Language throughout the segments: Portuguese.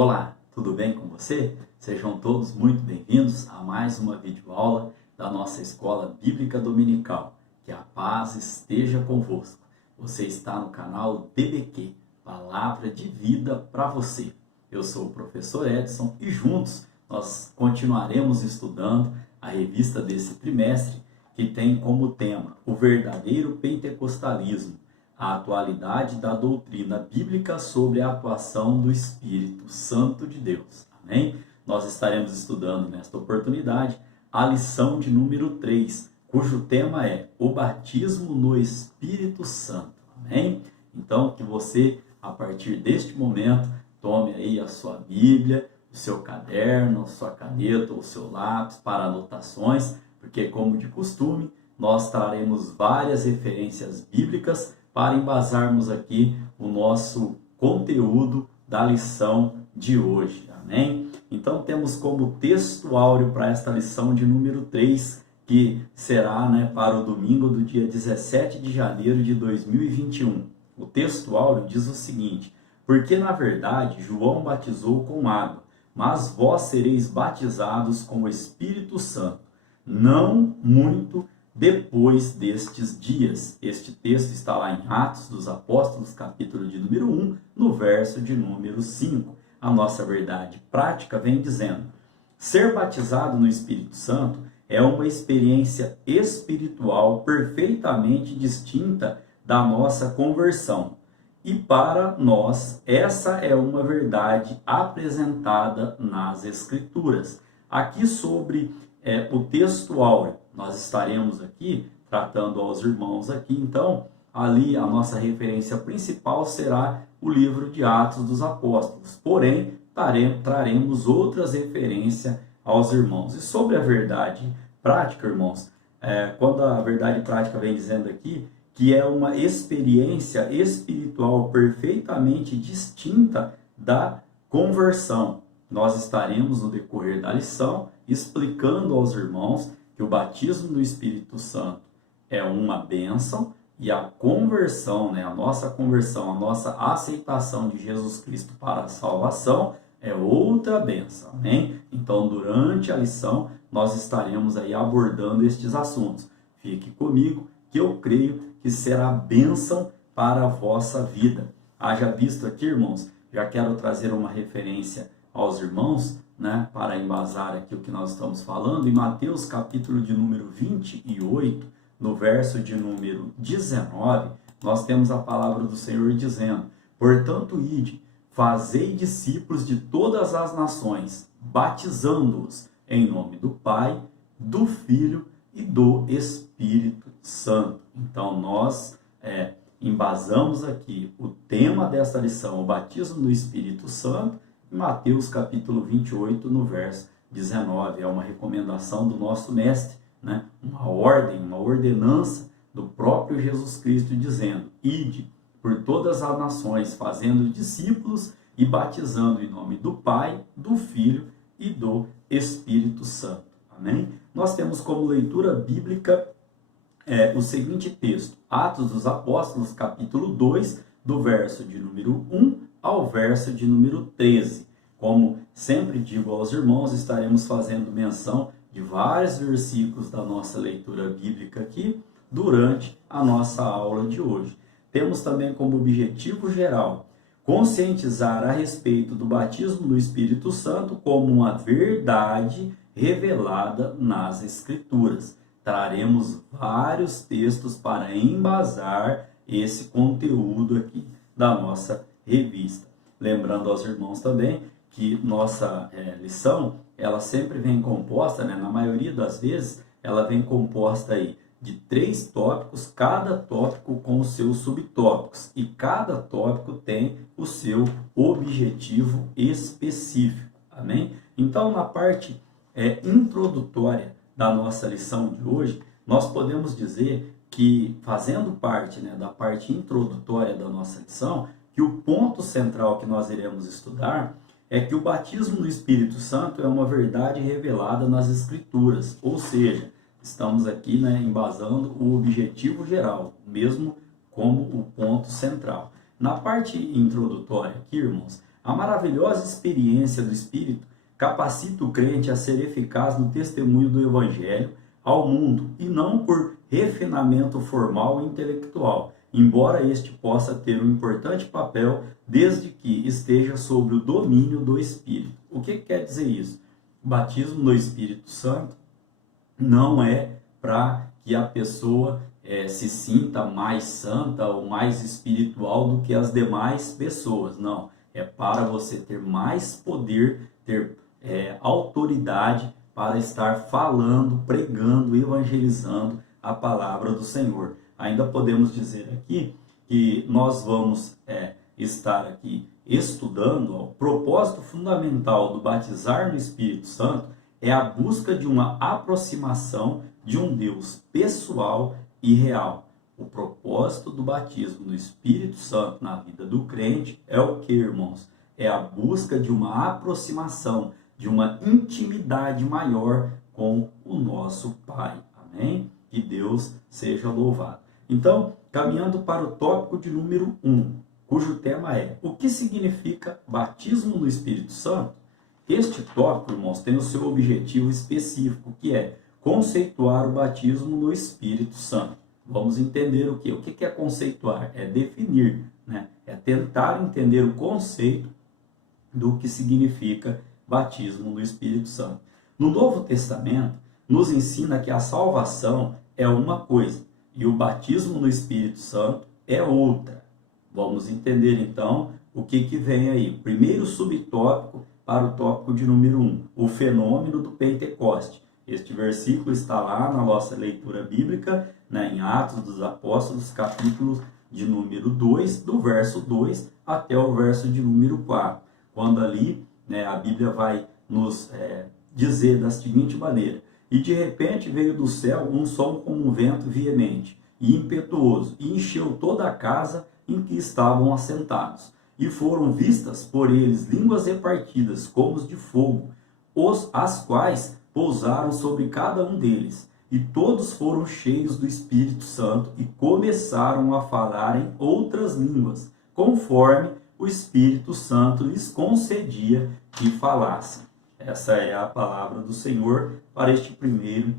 Olá, tudo bem com você? Sejam todos muito bem-vindos a mais uma videoaula da nossa Escola Bíblica Dominical. Que a paz esteja convosco. Você está no canal DBQ, Palavra de Vida para você. Eu sou o professor Edson e juntos nós continuaremos estudando a revista desse trimestre que tem como tema o verdadeiro pentecostalismo, a atualidade da doutrina bíblica sobre a atuação do Espírito Santo de Deus. Amém? Nós estaremos estudando nesta oportunidade a lição de número 3, cujo tema é o batismo no Espírito Santo. Amém? Então, que você, a partir deste momento, tome aí a sua Bíblia, o seu caderno, a sua caneta ou o seu lápis para anotações, porque, como de costume, nós traremos várias referências bíblicas para embasarmos aqui o nosso conteúdo da lição de hoje. Amém? Então, temos como texto áureo para esta lição de número 3, que será para o domingo do dia 17 de janeiro de 2021. O texto áureo diz o seguinte: porque na verdade João batizou com água, mas vós sereis batizados com o Espírito Santo, não muito depois destes dias. Este texto está lá em Atos dos Apóstolos, capítulo de número 1, no verso de número 5. A nossa verdade prática vem dizendo: ser batizado no Espírito Santo é uma experiência espiritual perfeitamente distinta da nossa conversão. E para nós, essa é uma verdade apresentada nas Escrituras. Aqui sobre o texto áureo, nós estaremos aqui tratando aos irmãos aqui. Então, ali a nossa referência principal será o livro de Atos dos Apóstolos. Porém, traremos outras referências aos irmãos. E sobre a verdade prática, irmãos, quando a verdade prática vem dizendo aqui que é uma experiência espiritual perfeitamente distinta da conversão, nós estaremos no decorrer da lição explicando aos irmãos que o batismo do Espírito Santo é uma bênção e a conversão, a nossa conversão, a nossa aceitação de Jesus Cristo para a salvação é outra bênção. Amém? Então, durante a lição, nós estaremos aí abordando estes assuntos. Fique comigo, que eu creio que será bênção para a vossa vida. Haja visto aqui, irmãos, já quero trazer uma referência aos irmãos, para embasar aqui o que nós estamos falando. Em Mateus capítulo de número 28, no verso de número 19, nós temos a palavra do Senhor dizendo: portanto, ide, fazei discípulos de todas as nações, batizando-os em nome do Pai, do Filho e do Espírito Santo. Então, nós embasamos aqui o tema desta lição, o batismo do Espírito Santo, em Mateus capítulo 28, no verso 19. É uma recomendação do nosso mestre, uma ordem, uma ordenança do próprio Jesus Cristo, dizendo: ide por todas as nações, fazendo discípulos e batizando em nome do Pai, do Filho e do Espírito Santo. Amém? Nós temos como leitura bíblica o seguinte texto: Atos dos Apóstolos, capítulo 2, do verso de número 1 ao verso de número 13. Como sempre digo aos irmãos, estaremos fazendo menção de vários versículos da nossa leitura bíblica aqui durante a nossa aula de hoje. Temos também como objetivo geral conscientizar a respeito do batismo do Espírito Santo como uma verdade revelada nas Escrituras. Traremos vários textos para embasar esse conteúdo aqui da nossa revista. Lembrando aos irmãos também que nossa lição, ela sempre vem composta, na maioria das vezes, ela vem composta aí de 3 tópicos, cada tópico com os seus subtópicos. E cada tópico tem o seu objetivo específico. Amém? Então, na parte introdutória da nossa lição de hoje, nós podemos dizer que, fazendo parte da parte introdutória da nossa lição, que o ponto central que nós iremos estudar é que o batismo no Espírito Santo é uma verdade revelada nas Escrituras. Ou seja, estamos aqui embasando o objetivo geral, mesmo como o ponto central. Na parte introdutória aqui, irmãos, A maravilhosa experiência do Espírito capacita o crente a ser eficaz no testemunho do Evangelho ao mundo, e não por refinamento formal e intelectual, embora este possa ter um importante papel desde que esteja sob o domínio do Espírito. O que quer dizer isso? O batismo no Espírito Santo não é para que a pessoa se sinta mais santa ou mais espiritual do que as demais pessoas, não. É para você ter mais poder, ter autoridade para estar falando, pregando, evangelizando a palavra do Senhor. Ainda podemos dizer aqui que nós vamos estar aqui estudando, o propósito fundamental do batizar no Espírito Santo é a busca de uma aproximação de um Deus pessoal e real. O propósito do batismo no Espírito Santo na vida do crente é o que, irmãos? É a busca de uma aproximação, de uma intimidade maior com o nosso Pai. Amém? Que Deus seja louvado. Então, caminhando para o tópico de número 1, cujo tema é: o que significa batismo no Espírito Santo? Este tópico, irmãos, tem o seu objetivo específico, que é conceituar o batismo no Espírito Santo. Vamos entender o que? O que é conceituar? É definir, né? É tentar entender o conceito do que significa batismo no Espírito Santo. No Novo Testamento, nos ensina que a salvação é uma coisa e o batismo no Espírito Santo é outra. Vamos entender então o que vem aí. Primeiro subtópico para o tópico de número 1, o fenômeno do Pentecoste. Este versículo está lá na nossa leitura bíblica, né, em Atos dos Apóstolos, capítulo de número 2, do verso 2 até o verso de número 4. Quando ali, né, a Bíblia vai nos dizer da seguinte maneira: e de repente veio do céu um som como um vento veemente e impetuoso, e encheu toda a casa em que estavam assentados. E foram vistas por eles línguas repartidas como de fogo, as quais pousaram sobre cada um deles. E todos foram cheios do Espírito Santo e começaram a falar em outras línguas, conforme o Espírito Santo lhes concedia que falassem. Essa é a palavra do Senhor para este primeiro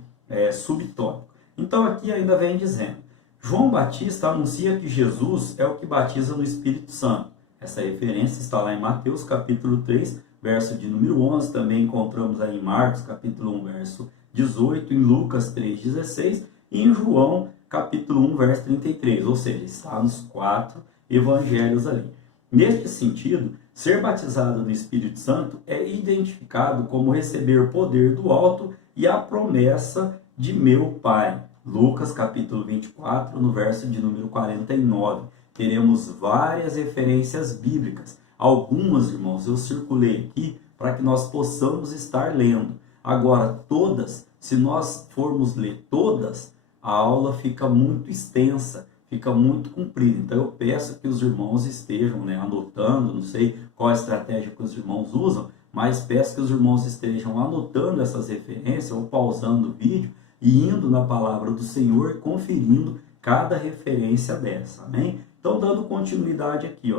subtópico. Então aqui ainda vem dizendo: João Batista anuncia que Jesus é o que batiza no Espírito Santo. Essa referência está lá em Mateus capítulo 3, verso de número 11. Também encontramos aí em Marcos capítulo 1, verso 18, em Lucas 3,16 e em João capítulo 1, verso 33. Ou seja, está nos 4 evangelhos ali. Neste sentido, ser batizado no Espírito Santo é identificado como receber poder do alto e a promessa de meu Pai. Lucas capítulo 24, no verso de número 49. Teremos várias referências bíblicas. Algumas, irmãos, eu circulei aqui para que nós possamos estar lendo. Agora, todas, se nós formos ler todas, a aula fica muito extensa, fica muito comprida. Então eu peço que os irmãos estejam anotando, não sei qual a estratégia que os irmãos usam, mas peço que os irmãos estejam anotando essas referências ou pausando o vídeo e indo na palavra do Senhor e conferindo cada referência dessa, amém? Então, dando continuidade aqui,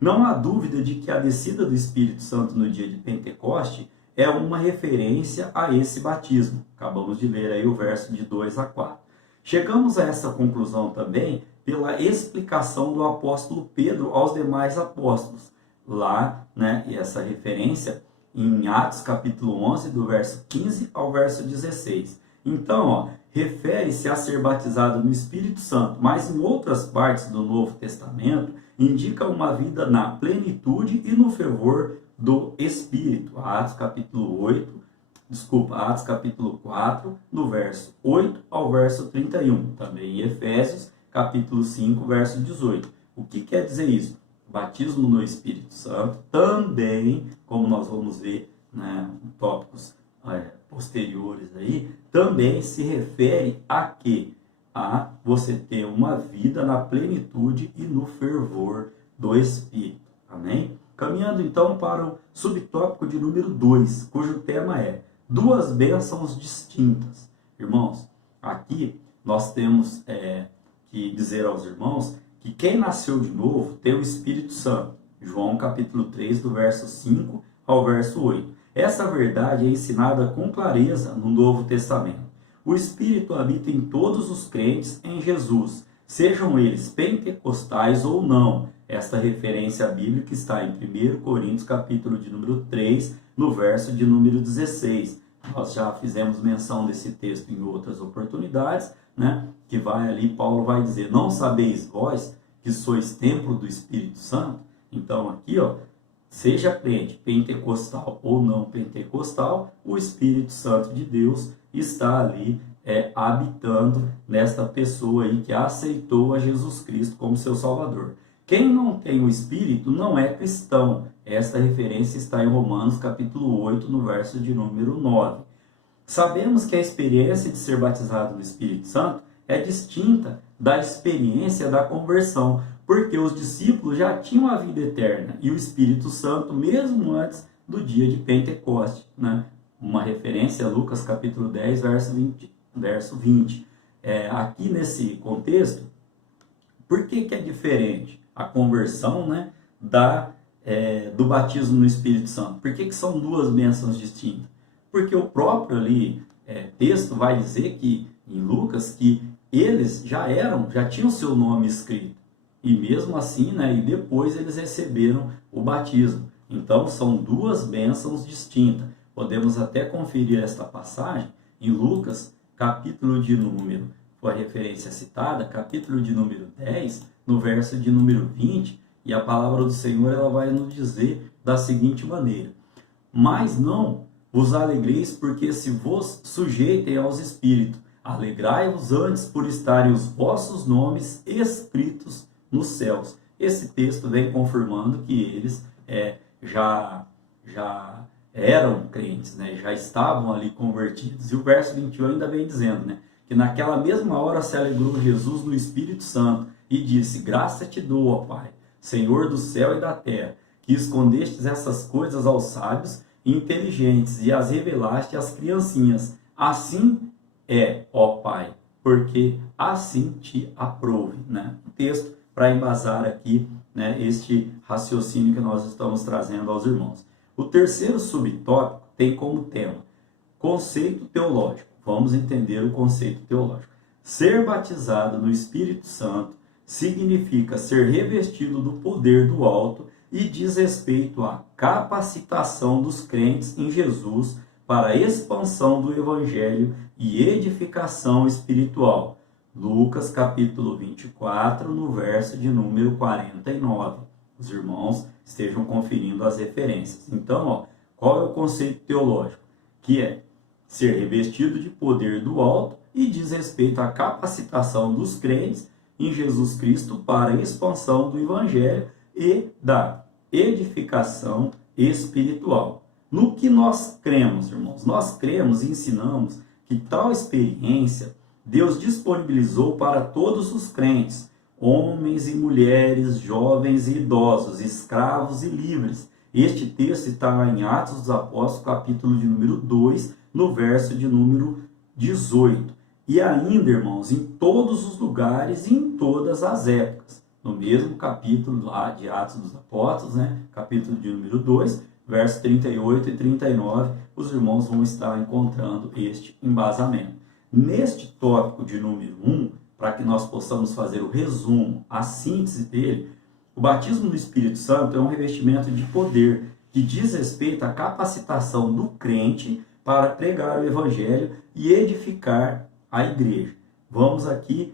não há dúvida de que a descida do Espírito Santo no dia de Pentecoste é uma referência a esse batismo. Acabamos de ler aí o verso de 2 a 4. Chegamos a essa conclusão também pela explicação do apóstolo Pedro aos demais apóstolos. Lá, e essa referência em Atos capítulo 11, do verso 15 ao verso 16. Então, refere-se a ser batizado no Espírito Santo, mas em outras partes do Novo Testamento indica uma vida na plenitude e no fervor do Espírito. Atos capítulo 4, do verso 8 ao verso 31. Também em Efésios capítulo 5, verso 18. O que quer dizer isso? Batismo no Espírito Santo também, como nós vamos ver em tópicos posteriores aí, também se refere a quê? A você ter uma vida na plenitude e no fervor do Espírito. Amém? Caminhando então para o subtópico de número 2, cujo tema é duas bênçãos distintas. Irmãos, aqui nós temos que dizer aos irmãos que quem nasceu de novo tem o Espírito Santo. João capítulo 3, do verso 5 ao verso 8. Essa verdade é ensinada com clareza no Novo Testamento. O Espírito habita em todos os crentes em Jesus, sejam eles pentecostais ou não. Esta referência bíblica está em 1 Coríntios capítulo de número 3, no verso de número 16. Nós já fizemos menção desse texto em outras oportunidades, né? Que vai ali, Paulo vai dizer, não sabeis vós que sois templo do Espírito Santo? Então aqui, ó, seja crente pentecostal ou não pentecostal, o Espírito Santo de Deus está ali habitando nesta pessoa aí que aceitou a Jesus Cristo como seu Salvador. Quem não tem o Espírito não é cristão. Esta referência está em Romanos capítulo 8, no verso de número 9. Sabemos que a experiência de ser batizado no Espírito Santo é distinta da experiência da conversão, porque os discípulos já tinham a vida eterna e o Espírito Santo mesmo antes do dia de Pentecoste, né? Uma referência a Lucas capítulo 10, verso 20. Aqui nesse contexto, por que é diferente a conversão, né, do batismo no Espírito Santo? Por que são duas bênçãos distintas? Porque o próprio ali texto vai dizer que em Lucas que eles já tinham seu nome escrito. E mesmo assim, né, e depois eles receberam o batismo. Então são duas bênçãos distintas. Podemos até conferir esta passagem em Lucas, capítulo de número, foi a referência citada, capítulo de número 10, no verso de número 20, e a palavra do Senhor ela vai nos dizer da seguinte maneira: mas não vos alegreis porque se vos sujeitem aos espíritos, alegrai-vos antes por estarem os vossos nomes escritos nos céus. Esse texto vem confirmando que eles já eram crentes, né? Já estavam ali convertidos. E o verso 21 ainda vem dizendo, né, que naquela mesma hora se alegrou Jesus no Espírito Santo e disse: graça te dou, ó Pai, Senhor do céu e da terra, que escondestes essas coisas aos sábios e inteligentes e as revelaste às criancinhas. Assim é, ó Pai, porque assim te aprouve, né? O texto para embasar aqui, né, este raciocínio que nós estamos trazendo aos irmãos. O terceiro subtópico tem como tema conceito teológico. Vamos entender o conceito teológico. Ser batizado no Espírito Santo significa ser revestido do poder do alto e diz respeito à capacitação dos crentes em Jesus para a expansão do Evangelho e edificação espiritual. Lucas capítulo 24, no verso de número 49. Os irmãos estejam conferindo as referências. Então, ó, qual é o conceito teológico? Que é ser revestido de poder do alto e diz respeito à capacitação dos crentes em Jesus Cristo para a expansão do Evangelho e da edificação espiritual. No que nós cremos, irmãos? Nós cremos e ensinamos que tal experiência Deus disponibilizou para todos os crentes, homens e mulheres, jovens e idosos, escravos e livres. Este texto está em Atos dos Apóstolos, capítulo de número 2, no verso de número 18. E ainda, irmãos, em todos os lugares e em todas as épocas. No mesmo capítulo lá de Atos dos Apóstolos, né, capítulo de número 2, verso 38 e 39, os irmãos vão estar encontrando este embasamento. Neste tópico de número 1, para que nós possamos fazer o resumo, a síntese dele, o batismo no Espírito Santo é um revestimento de poder que diz respeito à capacitação do crente para pregar o Evangelho e edificar a igreja. Vamos aqui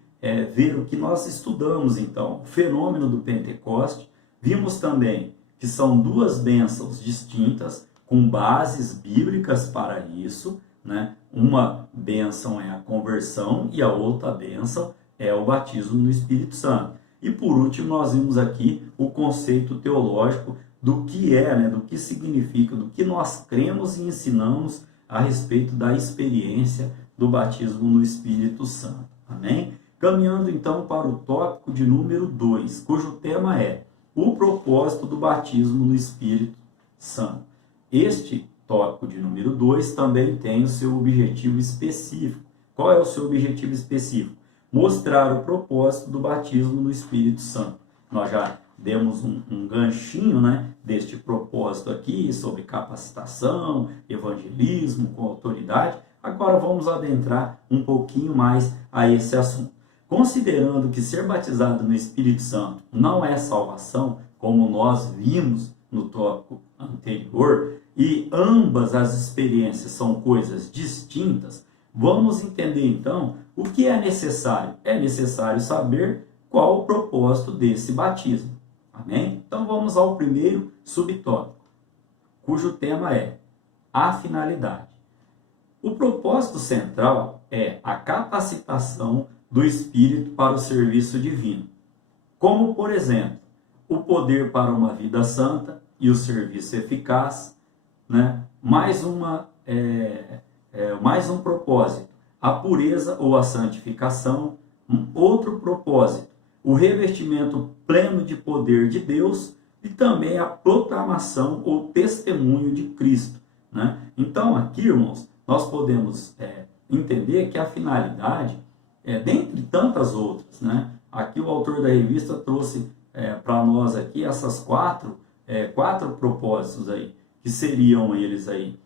ver o que nós estudamos, então, o fenômeno do Pentecoste. Vimos também que são duas bênçãos distintas, com bases bíblicas para isso, né? Uma bênção é a conversão e a outra bênção é o batismo no Espírito Santo. E por último, nós vimos aqui o conceito teológico do que né, do que significa, do que nós cremos e ensinamos a respeito da experiência do batismo no Espírito Santo. Amém? Caminhando então para o tópico de número 2, cujo tema é o propósito do batismo no Espírito Santo. Este tópico de número 2 também tem o seu objetivo específico. Qual é o seu objetivo específico? Mostrar o propósito do batismo no Espírito Santo. Nós já demos um ganchinho, né, deste propósito aqui, sobre capacitação, evangelismo com autoridade. Agora vamos adentrar um pouquinho mais a esse assunto. Considerando que ser batizado no Espírito Santo não é salvação, como nós vimos no tópico anterior, e ambas as experiências são coisas distintas, vamos entender então o que é necessário. É necessário saber qual o propósito desse batismo. Amém? Então vamos ao primeiro subtópico, cujo tema é a finalidade. O propósito central é a capacitação do Espírito para o serviço divino, como, por exemplo, o poder para uma vida santa e o serviço eficaz, né? mais um propósito, a pureza ou a santificação. Outro propósito, o revestimento pleno de poder de Deus e também a proclamação ou testemunho de Cristo, né? Então aqui, irmãos, nós podemos entender que a finalidade, dentre tantas outras, né? Aqui o autor da revista trouxe para nós aqui essas quatro propósitos aí, que seriam eles aí,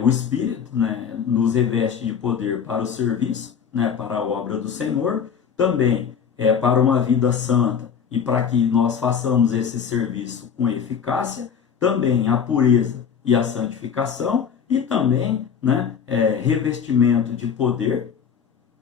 o Espírito, né, nos reveste de poder para o serviço, né, para a obra do Senhor, também para uma vida santa e para que nós façamos esse serviço com eficácia, também a pureza e a santificação, e também, né, revestimento de poder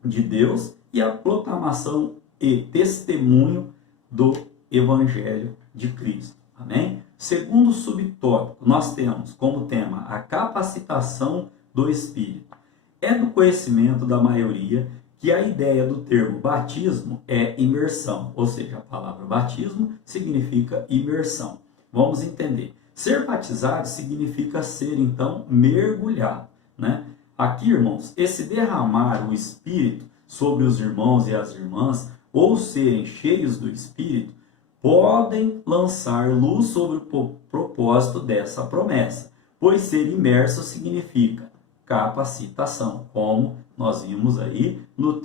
de Deus e a proclamação e testemunho do Evangelho de Cristo. Amém? Segundo subtópico, nós temos como tema a capacitação do Espírito. É do conhecimento da maioria que a ideia do termo batismo é imersão, ou seja, a palavra batismo significa imersão. Vamos entender. Ser batizado significa ser, então, mergulhado, né? Aqui, irmãos, esse derramar o Espírito sobre os irmãos e as irmãs, ou serem cheios do Espírito, podem lançar luz sobre o propósito dessa promessa, pois ser imerso significa capacitação, como nós vimos aí no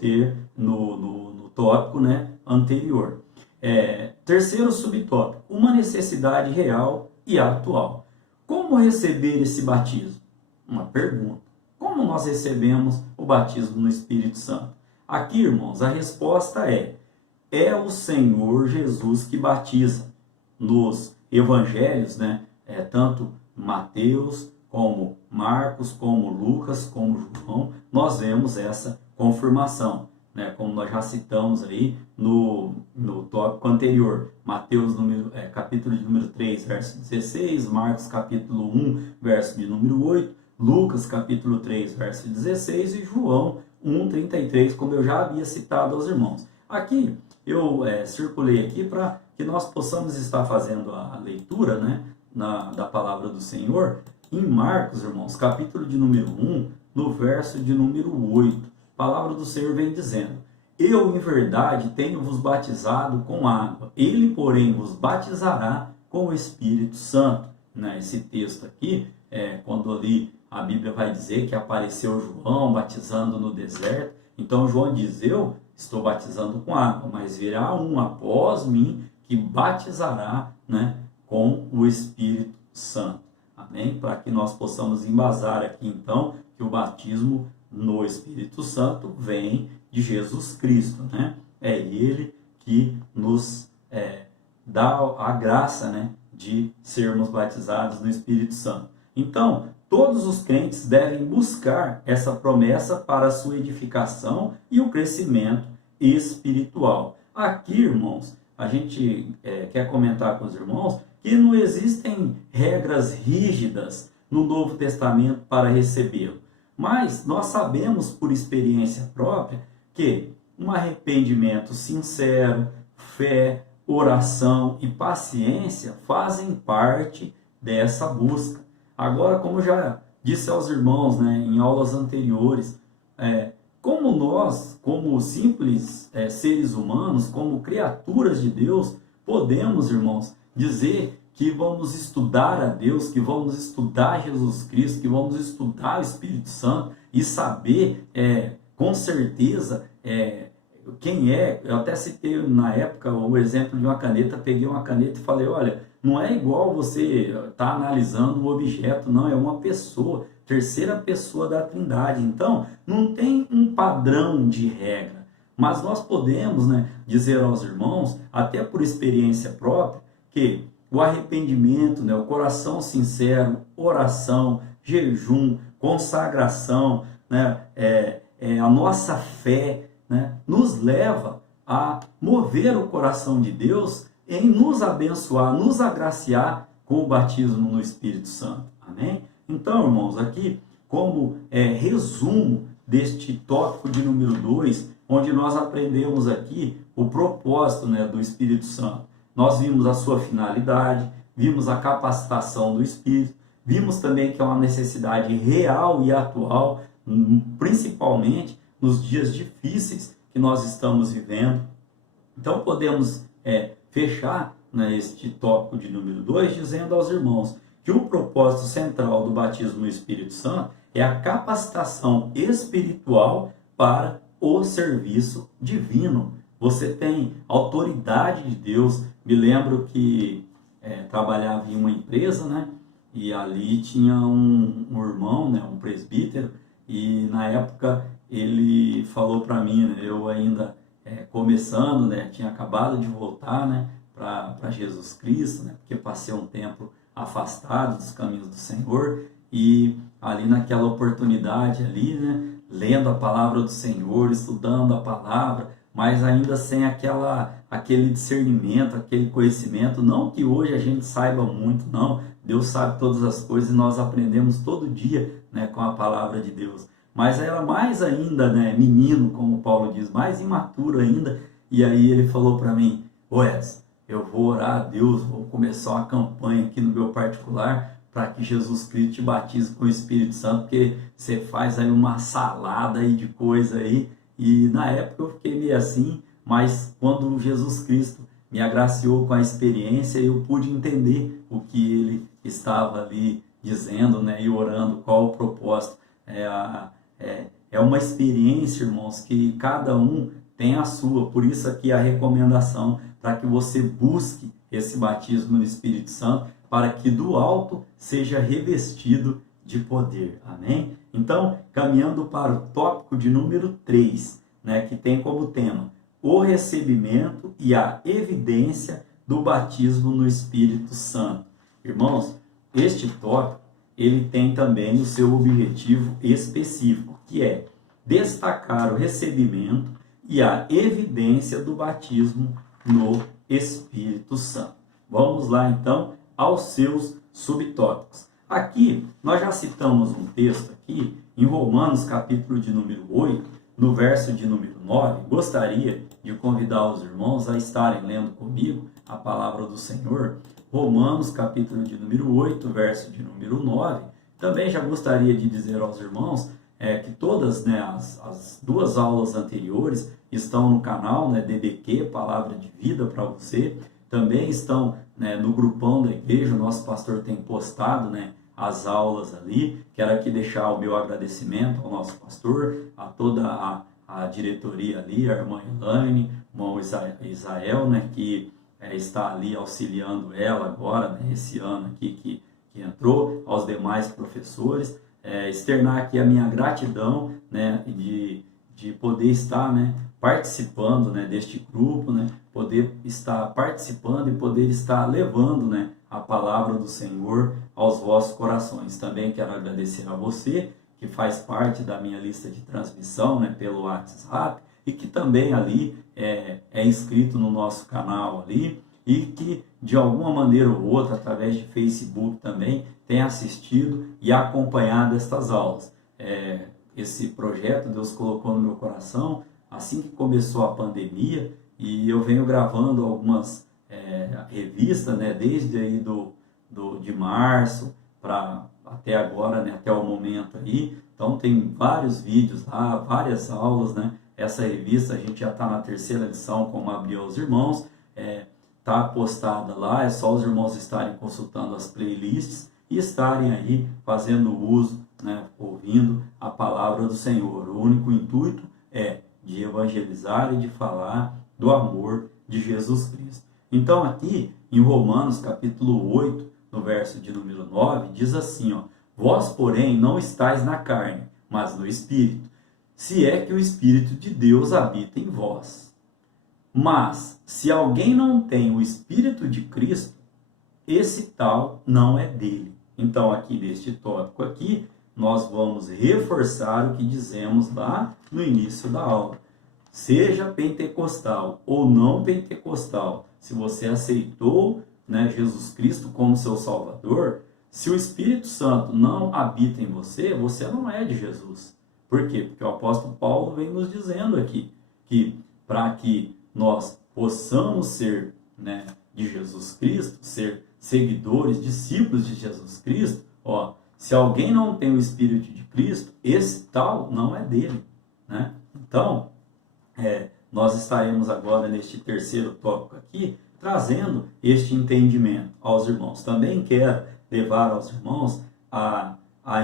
tópico, né, anterior. Terceiro subtópico, uma necessidade real e atual. Como receber esse batismo? Uma pergunta. Como nós recebemos o batismo no Espírito Santo? Aqui, irmãos, a resposta é o Senhor Jesus que batiza. Nos evangelhos, né, tanto Mateus, como Marcos, como Lucas, como João, nós vemos essa confirmação, né, como nós já citamos aí no tópico anterior. Mateus, capítulo de número 3, verso 16, Marcos, capítulo 1, verso de número 8, Lucas, capítulo 3, verso 16 e João 1:33, como eu já havia citado aos irmãos. Aqui, eu circulei aqui para que nós possamos estar fazendo a leitura, né, da palavra do Senhor em Marcos, irmãos, capítulo de número 1, no verso de número 8. A palavra do Senhor vem dizendo: eu, em verdade, tenho-vos batizado com água, ele, porém, vos batizará com o Espírito Santo. Né? Esse texto aqui, quando ali a Bíblia vai dizer que apareceu João batizando no deserto, então João diz: eu estou batizando com água, mas virá um após mim que batizará, né, com o Espírito Santo. Amém? Para que nós possamos embasar aqui, então, que o batismo no Espírito Santo vem de Jesus Cristo, né? É Ele que nos dá a graça, né, de sermos batizados no Espírito Santo. Então, todos os crentes devem buscar essa promessa para a sua edificação e o crescimento espiritual. Aqui, irmãos, a gente quer comentar com os irmãos que não existem regras rígidas no Novo Testamento para recebê-lo. Mas nós sabemos por experiência própria que um arrependimento sincero, fé, oração e paciência fazem parte dessa busca. Agora, como já disse aos irmãos, né, em aulas anteriores, como nós, como simples seres humanos, como criaturas de Deus, podemos, irmãos, dizer que vamos estudar a Deus, que vamos estudar Jesus Cristo, que vamos estudar o Espírito Santo e saber com certeza quem é, eu até citei na época o exemplo de uma caneta, peguei uma caneta e falei, olha, não é igual você estar analisando um objeto, não, é uma pessoa, terceira pessoa da Trindade. Então, não tem um padrão de regra, mas nós podemos, né, dizer aos irmãos, até por experiência própria, que o arrependimento, né, o coração sincero, oração, jejum, consagração, né, a nossa fé, né, nos leva a mover o coração de Deus em nos abençoar, nos agraciar com o batismo no Espírito Santo. Amém? Então, irmãos, aqui, como resumo deste tópico de número 2, onde nós aprendemos aqui o propósito, né, do Espírito Santo. Nós vimos a sua finalidade, vimos a capacitação do Espírito, vimos também que é uma necessidade real e atual, principalmente nos dias difíceis que nós estamos vivendo. Então podemos fechar, né, este tópico de número 2 dizendo aos irmãos que o propósito central do batismo no Espírito Santo é a capacitação espiritual para o serviço divino. Você tem autoridade de Deus. Me lembro que trabalhava em uma empresa, né? E ali tinha um irmão, né? Um presbítero, e na época ele falou para mim, né? Eu ainda começando, né? Tinha acabado de voltar, né? Para Jesus Cristo, né? Porque passei um tempo afastado dos caminhos do Senhor, e ali naquela oportunidade ali, né? Lendo a palavra do Senhor, estudando a palavra, mas ainda sem aquele discernimento, aquele conhecimento. Não que hoje a gente saiba muito, não. Deus sabe todas as coisas e nós aprendemos todo dia, né, com a palavra de Deus. Mas era mais ainda, né, menino, como Paulo diz, mais imaturo ainda. E aí ele falou para mim, Wes, eu vou orar a Deus, vou começar uma campanha aqui no meu particular para que Jesus Cristo te batize com o Espírito Santo, porque você faz aí uma salada aí de coisa aí. E na época eu fiquei meio assim, mas quando Jesus Cristo me agraciou com a experiência, eu pude entender o que ele estava ali dizendo, né, e orando, qual o propósito. É uma experiência, irmãos, que cada um tem a sua. Por isso aqui a recomendação para que você busque esse batismo no Espírito Santo, para que do alto seja revestido de poder. Amém? Então, caminhando para o tópico de número 3, né, que tem como tema o recebimento e a evidência do batismo no Espírito Santo. Irmãos, este tópico, ele tem também o seu objetivo específico, que é destacar o recebimento e a evidência do batismo no Espírito Santo. Vamos lá, então, aos seus subtópicos. Aqui, nós já citamos um texto aqui, em Romanos, capítulo de número 8, no verso de número 9. Gostaria de convidar os irmãos a estarem lendo comigo a palavra do Senhor. Romanos, capítulo de número 8, verso de número 9. Também já gostaria de dizer aos irmãos que todas, né, as duas aulas anteriores estão no canal, né, DBQ, Palavra de Vida para você. Também estão, né, no grupão da igreja. O nosso pastor tem postado, né, as aulas ali. Quero aqui deixar o meu agradecimento ao nosso pastor, a toda a diretoria ali, a irmã Elaine, o irmão Israel, né, que está ali auxiliando ela agora, né, esse ano aqui que entrou, aos demais professores. Externar aqui a minha gratidão, né, de poder estar, né, participando, né, deste grupo, né, poder estar participando e poder estar levando, né, a palavra do Senhor aos vossos corações. Também quero agradecer a você que faz parte da minha lista de transmissão, né, pelo WhatsApp, e que também ali é inscrito no nosso canal ali, e que de alguma maneira ou outra, através de Facebook também, tem assistido e acompanhado estas aulas. Esse projeto Deus colocou no meu coração assim que começou a pandemia, e eu venho gravando algumas revistas, né, desde aí de março para até agora, né, até o momento aí. Então tem vários vídeos lá, várias aulas, né. Essa revista a gente já está na 3ª edição, como abriu aos irmãos, está postada lá. É só os irmãos estarem consultando as playlists e estarem aí fazendo uso, né, ouvindo a palavra do Senhor. O único intuito é de evangelizar e de falar do amor de Jesus Cristo. Então aqui em Romanos capítulo 8, no verso de número 9, diz assim, ó: vós, porém, não estáis na carne, mas no Espírito, se é que o Espírito de Deus habita em vós. Mas, se alguém não tem o Espírito de Cristo, esse tal não é dele. Então, aqui neste tópico aqui, nós vamos reforçar o que dizemos lá no início da aula. Seja pentecostal ou não pentecostal, se você aceitou, Jesus Cristo como seu Salvador, se o Espírito Santo não habita em você, você não é de Jesus. Por quê? Porque o apóstolo Paulo vem nos dizendo aqui que para que nós possamos ser, de Jesus Cristo, ser seguidores, discípulos de Jesus Cristo, se alguém não tem o Espírito de Cristo, esse tal não é dele, Então, nós estaremos agora neste terceiro tópico aqui, trazendo este entendimento aos irmãos. Também quero levar aos irmãos a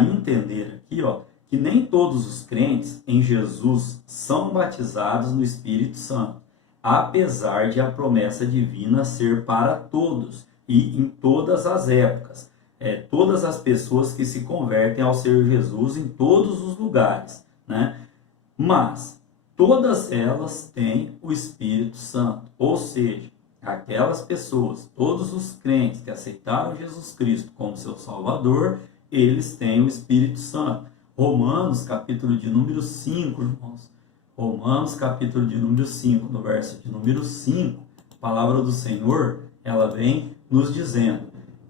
entender aqui, que nem todos os crentes em Jesus são batizados no Espírito Santo, apesar de a promessa divina ser para todos e em todas as épocas. Todas as pessoas que se convertem ao Senhor Jesus em todos os lugares, Mas todas elas têm o Espírito Santo, ou seja, aquelas pessoas, todos os crentes que aceitaram Jesus Cristo como seu Salvador, eles têm o Espírito Santo. Romanos, capítulo de número 5, irmãos. Romanos, capítulo de número 5, no verso de número 5, a palavra do Senhor, ela vem nos dizendo: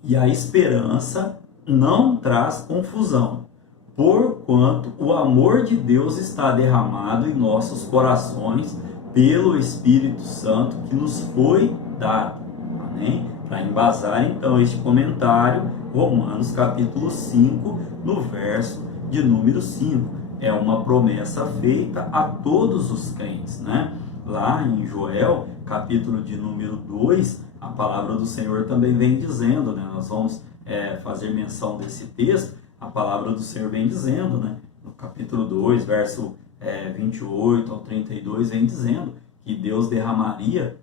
e a esperança não traz confusão, porquanto o amor de Deus está derramado em nossos corações pelo Espírito Santo que nos foi dado. Amém? Para embasar então este comentário, Romanos capítulo 5, no verso de número 5. É uma promessa feita a todos os crentes, Lá em Joel, capítulo de número 2, a palavra do Senhor também vem dizendo, Nós vamos fazer menção desse texto. A palavra do Senhor vem dizendo, no capítulo 2, verso 28 ao 32, vem dizendo que Deus derramaria,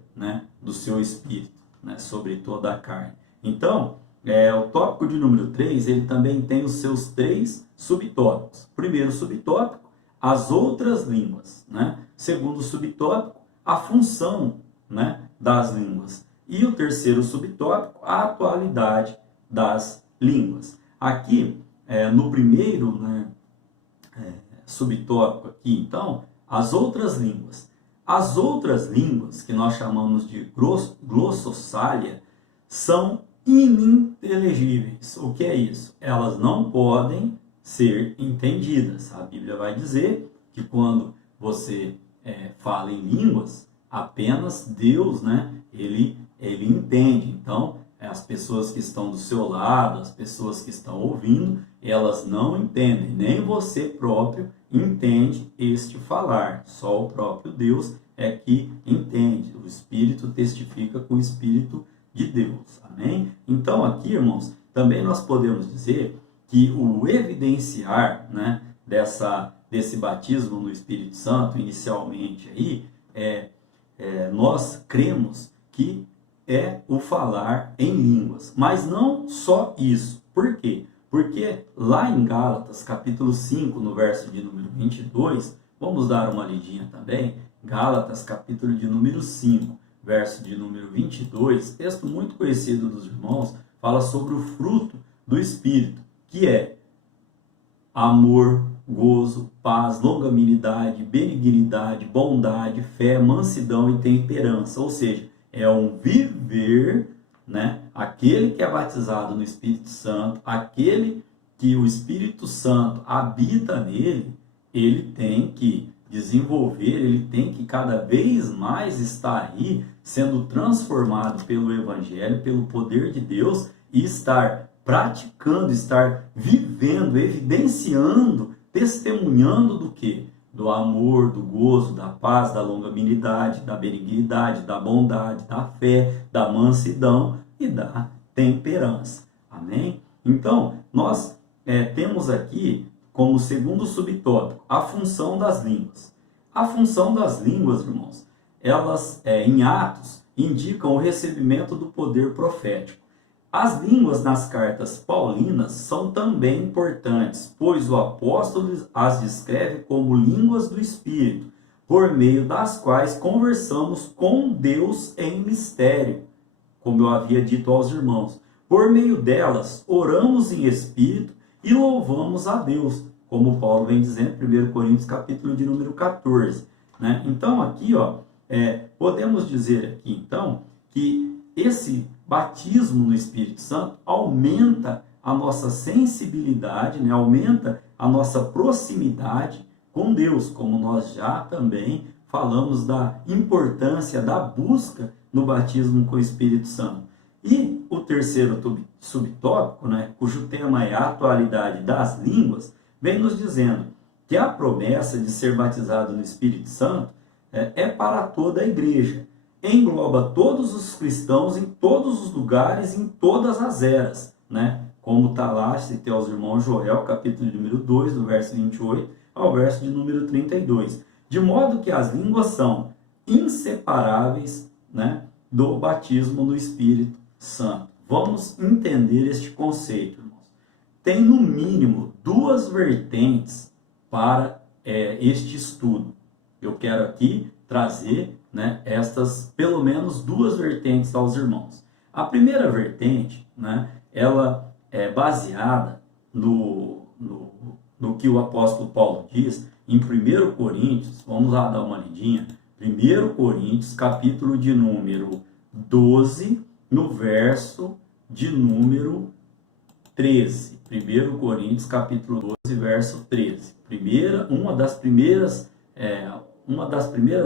do seu Espírito, sobre toda a carne. Então, o tópico de número 3, ele também tem os seus 3 subtópicos. Primeiro subtópico, as outras línguas, Segundo subtópico, a função, das línguas. E o terceiro subtópico, a atualidade das línguas. Aqui, no primeiro subtópico aqui, então, as outras línguas. As outras línguas, que nós chamamos de glossossália, são ininteligíveis. O que é isso? Elas não podem ser entendidas. A Bíblia vai dizer que quando você fala em línguas, apenas Deus, ele entende. Então, as pessoas que estão do seu lado, as pessoas que estão ouvindo, elas não entendem, nem você próprio entende este falar. Só o próprio Deus é que entende. O Espírito testifica com o Espírito de Deus. Amém? Então aqui, irmãos, também nós podemos dizer que o evidenciar, desse batismo no Espírito Santo, inicialmente aí, nós cremos que é o falar em línguas. Mas não só isso. Por quê? Porque lá em Gálatas, capítulo 5, no verso de número 22, vamos dar uma lidinha também. Gálatas, capítulo de número 5, verso de número 22, texto muito conhecido dos irmãos, fala sobre o fruto do Espírito, que é amor, gozo, paz, longanimidade, benignidade, bondade, fé, mansidão e temperança. Ou seja, é um viver, aquele que é batizado no Espírito Santo, aquele que o Espírito Santo habita nele, ele tem que desenvolver, ele tem que cada vez mais estar aí, sendo transformado pelo Evangelho, pelo poder de Deus, e estar praticando, estar vivendo, evidenciando, testemunhando do quê? Do amor, do gozo, da paz, da longanimidade, da benignidade, da bondade, da fé, da mansidão e da temperança. Amém? Então, nós temos aqui como segundo subtópico a função das línguas. A função das línguas, irmãos, elas em Atos indicam o recebimento do poder profético. As línguas nas cartas paulinas são também importantes, pois o apóstolo as descreve como línguas do Espírito, por meio das quais conversamos com Deus em mistério, como eu havia dito aos irmãos. Por meio delas, oramos em espírito e louvamos a Deus, como Paulo vem dizendo em 1 Coríntios, capítulo de número 14. Né? Então, aqui, podemos dizer aqui, então, que esse batismo no Espírito Santo aumenta a nossa sensibilidade, né? Aumenta a nossa proximidade com Deus, como nós já também falamos da importância da busca no batismo com o Espírito Santo. E o terceiro subtópico, né, cujo tema é a atualidade das línguas, vem nos dizendo que a promessa de ser batizado no Espírito Santo é para toda a igreja. Engloba todos os cristãos em todos os lugares, em todas as eras, né? Como está lá, citei aos irmãos Joel, capítulo de número 2, do verso 28 ao verso de número 32. De modo que as línguas são inseparáveis, né, do batismo no Espírito Santo. Vamos entender este conceito, irmãos. Tem no mínimo duas vertentes para este estudo. Eu quero aqui trazer, né, estas pelo menos duas vertentes aos irmãos. A primeira vertente, né, ela é baseada no que o apóstolo Paulo diz em 1 Coríntios, vamos lá dar uma lidinha, 1 Coríntios, capítulo de número 12, no verso de número 13. 1 Coríntios, capítulo 12, verso 13. Uma das primeiras,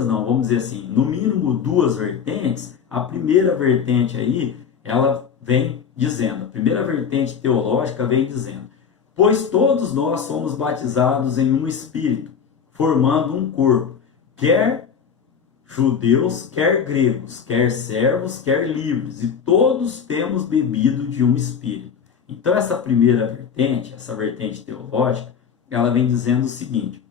vamos dizer assim, no mínimo duas vertentes. A primeira vertente aí, ela vem dizendo, a primeira vertente teológica vem dizendo: pois todos nós somos batizados em um Espírito, formando um corpo, quer judeus, quer gregos, quer servos, quer livres, e todos temos bebido de um Espírito. Então essa primeira vertente, essa vertente teológica, ela vem dizendo o seguinte: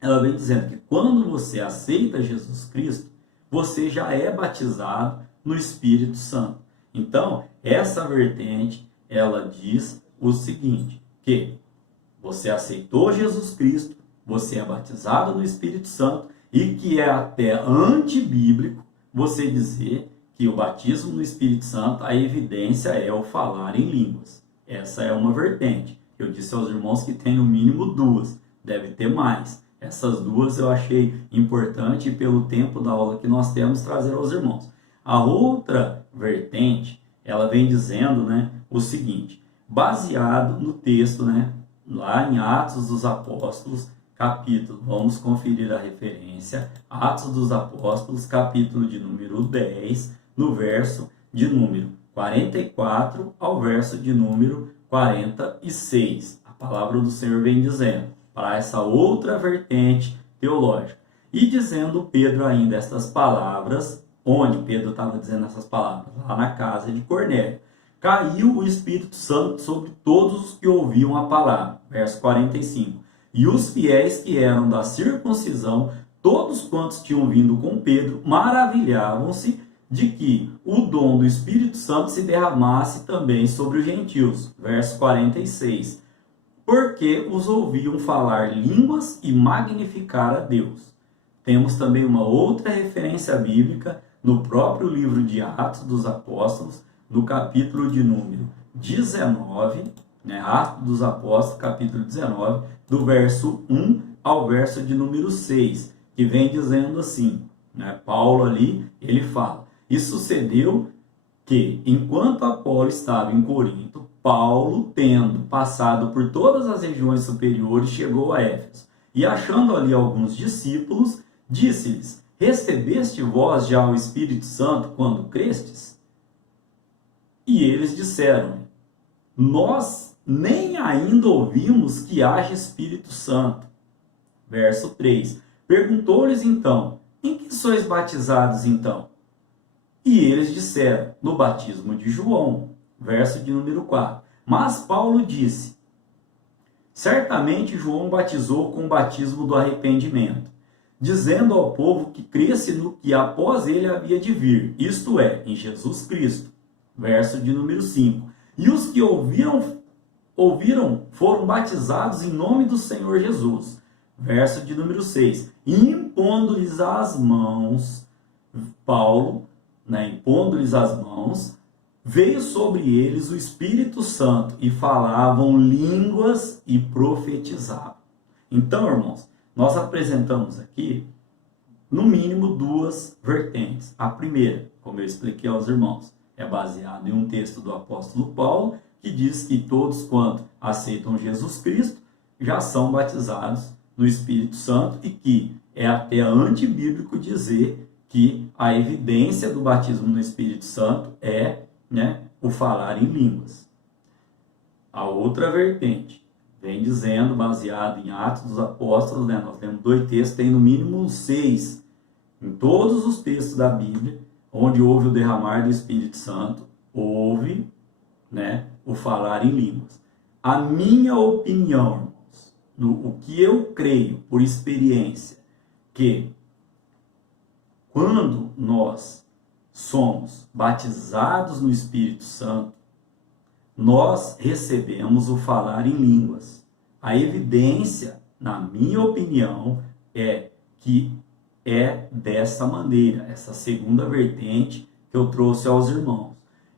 ela vem dizendo que quando você aceita Jesus Cristo, você já é batizado no Espírito Santo. Então, essa vertente, ela diz o seguinte, que você aceitou Jesus Cristo, você é batizado no Espírito Santo, e que é até antibíblico você dizer que o batismo no Espírito Santo, a evidência é o falar em línguas. Essa é uma vertente. Eu disse aos irmãos que tem no mínimo duas, deve ter mais. Essas duas eu achei importante pelo tempo da aula que nós temos trazer aos irmãos. A outra vertente, ela vem dizendo, né, o seguinte, baseado no texto, né, lá em Atos dos Apóstolos, capítulo, vamos conferir a referência, Atos dos Apóstolos, capítulo de número 10, no verso de número 44 ao verso de número 46. A palavra do Senhor vem dizendo, para essa outra vertente teológica. E dizendo Pedro ainda estas palavras, onde Pedro estava dizendo essas palavras? Lá na casa de Cornélio. Caiu o Espírito Santo sobre todos os que ouviam a palavra. Verso 45. E os fiéis que eram da circuncisão, todos quantos tinham vindo com Pedro, maravilhavam-se de que o dom do Espírito Santo se derramasse também sobre os gentios. Verso 46. Porque os ouviam falar línguas e magnificar a Deus. Temos também uma outra referência bíblica no próprio livro de Atos dos Apóstolos, no capítulo de número 19, né, Atos dos Apóstolos, capítulo 19, do verso 1 ao verso de número 6, que vem dizendo assim, né, Paulo ali, ele fala, e sucedeu que, enquanto Apolo estava em Corinto, Paulo, tendo passado por todas as regiões superiores, chegou a Éfeso, e achando ali alguns discípulos, disse-lhes, recebeste vós já o Espírito Santo quando crestes? E eles disseram, nós nem ainda ouvimos que haja Espírito Santo. Verso 3. Perguntou-lhes então, em que sois batizados então? E eles disseram, no batismo de João. Verso de número 4. Mas Paulo disse, certamente João batizou com o batismo do arrependimento. dizendo ao povo que cresce no que após ele havia de vir, isto é, em Jesus Cristo. Verso de número 5. E os que ouviram foram batizados em nome do Senhor Jesus. Verso de número 6. E impondo-lhes as mãos, Paulo, impondo-lhes as mãos, veio sobre eles o Espírito Santo e falavam línguas e profetizavam. Então, irmãos, nós apresentamos aqui, no mínimo, duas vertentes. A primeira, como eu expliquei aos irmãos, é baseada em um texto do apóstolo Paulo, que diz que todos quanto aceitam Jesus Cristo já são batizados no Espírito Santo e que é até antibíblico dizer que a evidência do batismo no Espírito Santo é o falar em línguas. A outra vertente vem dizendo, baseado em Atos dos Apóstolos, nós temos 2 textos, tem no mínimo 6, em todos os textos da Bíblia, onde houve o derramar do Espírito Santo, houve o falar em línguas. A minha opinião, irmãos, o que eu creio por experiência, que quando nós somos batizados no Espírito Santo, nós recebemos o falar em línguas. A evidência, na minha opinião, é que é dessa maneira, essa segunda vertente que eu trouxe aos irmãos.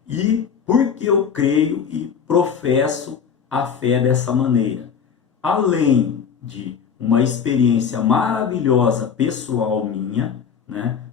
E porque eu creio e professo a fé dessa maneira? Além de uma experiência maravilhosa pessoal minha,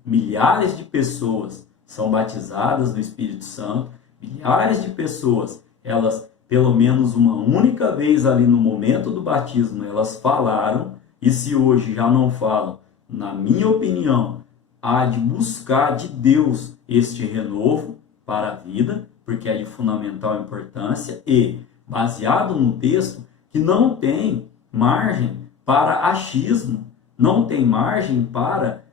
milhares de pessoas são batizadas no Espírito Santo, milhares de pessoas, elas, pelo menos uma única vez ali no momento do batismo, elas falaram, e se hoje já não falam, na minha opinião, há de buscar de Deus este renovo para a vida, porque é de fundamental importância, e baseado no texto que não tem margem para achismo, não tem margem para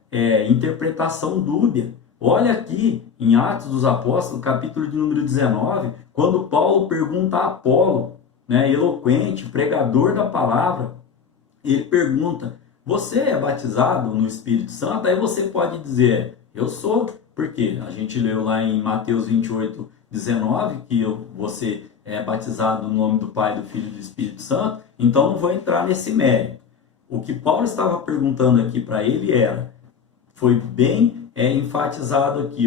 interpretação dúbia. Olha aqui em Atos dos Apóstolos, capítulo de número 19, quando Paulo pergunta a Apolo, eloquente, pregador da palavra, ele pergunta: você é batizado no Espírito Santo? Aí você pode dizer: eu sou, porque a gente leu lá em Mateus 28, 19, que você é batizado no nome do Pai, do Filho e do Espírito Santo, então não vou entrar nesse mérito. O que Paulo estava perguntando aqui para ele foi bem enfatizado aqui,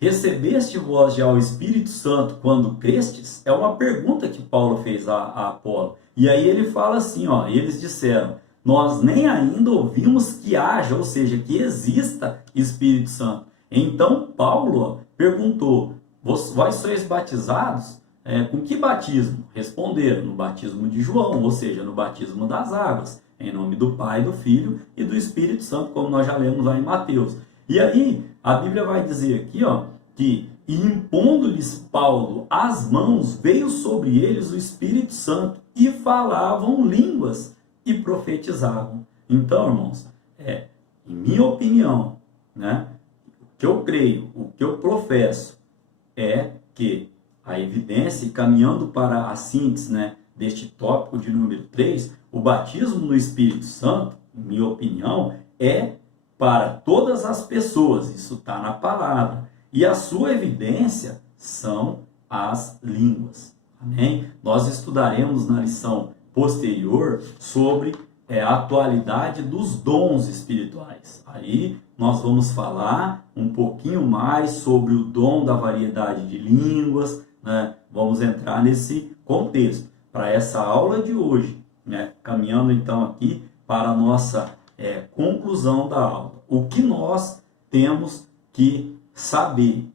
recebeste vós já o Espírito Santo quando crestes? É uma pergunta que Paulo fez a Apolo. E aí ele fala assim, eles disseram: nós nem ainda ouvimos que haja, ou seja, que exista Espírito Santo. Então Paulo perguntou: vós sois batizados? Com que batismo? Responderam: no batismo de João, ou seja, no batismo das águas, em nome do Pai, do Filho e do Espírito Santo, como nós já lemos lá em Mateus. E aí a Bíblia vai dizer aqui, que impondo-lhes Paulo as mãos, veio sobre eles o Espírito Santo e falavam línguas e profetizavam. Então, irmãos, em minha opinião, o que eu creio, o que eu professo é que a evidência, caminhando para a síntese deste tópico de número 3, o batismo no Espírito Santo, em minha opinião, é para todas as pessoas. Isso está na palavra. E a sua evidência são as línguas. Amém? Nós estudaremos na lição posterior sobre a atualidade dos dons espirituais. Aí nós vamos falar um pouquinho mais sobre o dom da variedade de línguas, Vamos entrar nesse contexto. Para essa aula de hoje, caminhando então aqui para a nossa conclusão da aula. O que nós temos que saber,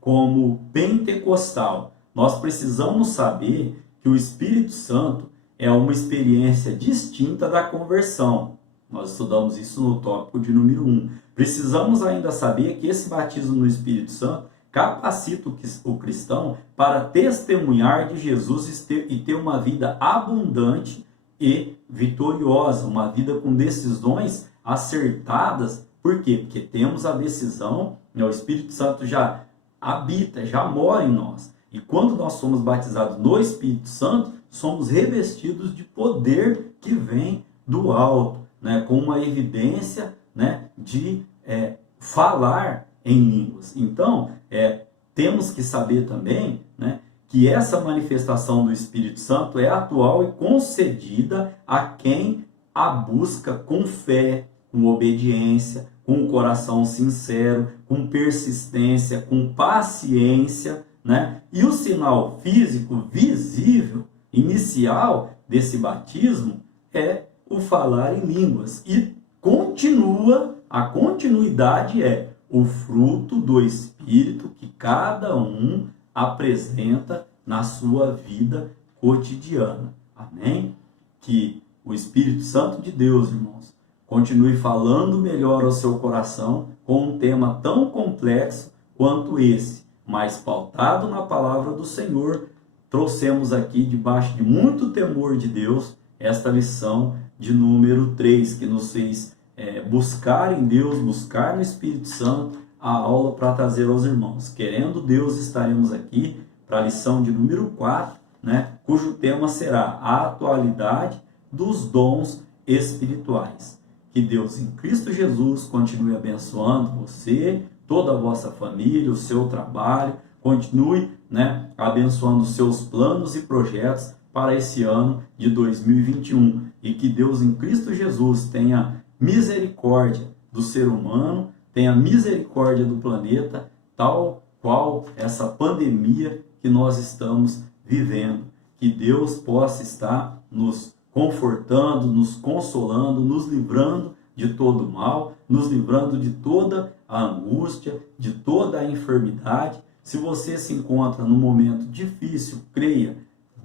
como pentecostal? Nós precisamos saber que o Espírito Santo é uma experiência distinta da conversão. Nós estudamos isso no tópico de número 1. Precisamos ainda saber que esse batismo no Espírito Santo capacita o cristão para testemunhar de Jesus e ter uma vida abundante e vitoriosa, uma vida com decisões acertadas. Por quê? Porque temos a decisão, o Espírito Santo já habita, já mora em nós. E quando nós somos batizados no Espírito Santo, somos revestidos de poder que vem do alto. né, com uma evidência, né, de falar em línguas. Então, temos que saber também, né, que essa manifestação do Espírito Santo é atual e concedida a quem a busca com fé, com obediência, com um coração sincero, com persistência, com paciência, né? E o sinal físico visível, inicial desse batismo é o falar em línguas. E a continuidade é o fruto do Espírito que cada um apresenta na sua vida cotidiana. Amém? Que o Espírito Santo de Deus, irmãos, continue falando melhor ao seu coração com um tema tão complexo quanto esse, mas pautado na palavra do Senhor. Trouxemos aqui, debaixo de muito temor de Deus, esta lição de número 3, que nos fez buscar em Deus, buscar no Espírito Santo, a aula para trazer aos irmãos. Querendo Deus, estaremos aqui para a lição de número 4, né, cujo tema será a atualidade dos dons espirituais. Que Deus em Cristo Jesus continue abençoando você, toda a vossa família, o seu trabalho, continue, né, abençoando os seus planos e projetos para esse ano de 2021. E que Deus em Cristo Jesus tenha misericórdia do ser humano, tenha misericórdia do planeta, tal qual essa pandemia que nós estamos vivendo. Que Deus possa estar nos confortando, nos consolando, nos livrando de todo o mal, nos livrando de toda a angústia, de toda a enfermidade. Se você se encontra num momento difícil, creia,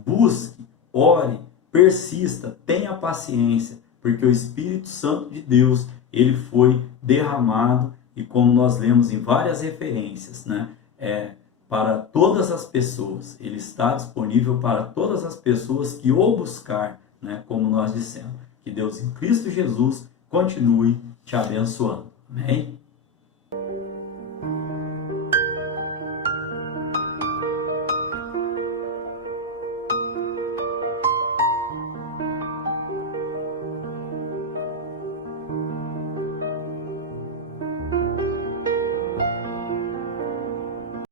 busque, ore, persista, tenha paciência, porque o Espírito Santo de Deus, ele foi derramado, e como nós lemos em várias referências, né, para todas as pessoas. Ele está disponível para todas as pessoas que o buscar, né, como nós dissemos. Que Deus em Cristo Jesus continue te abençoando. Amém?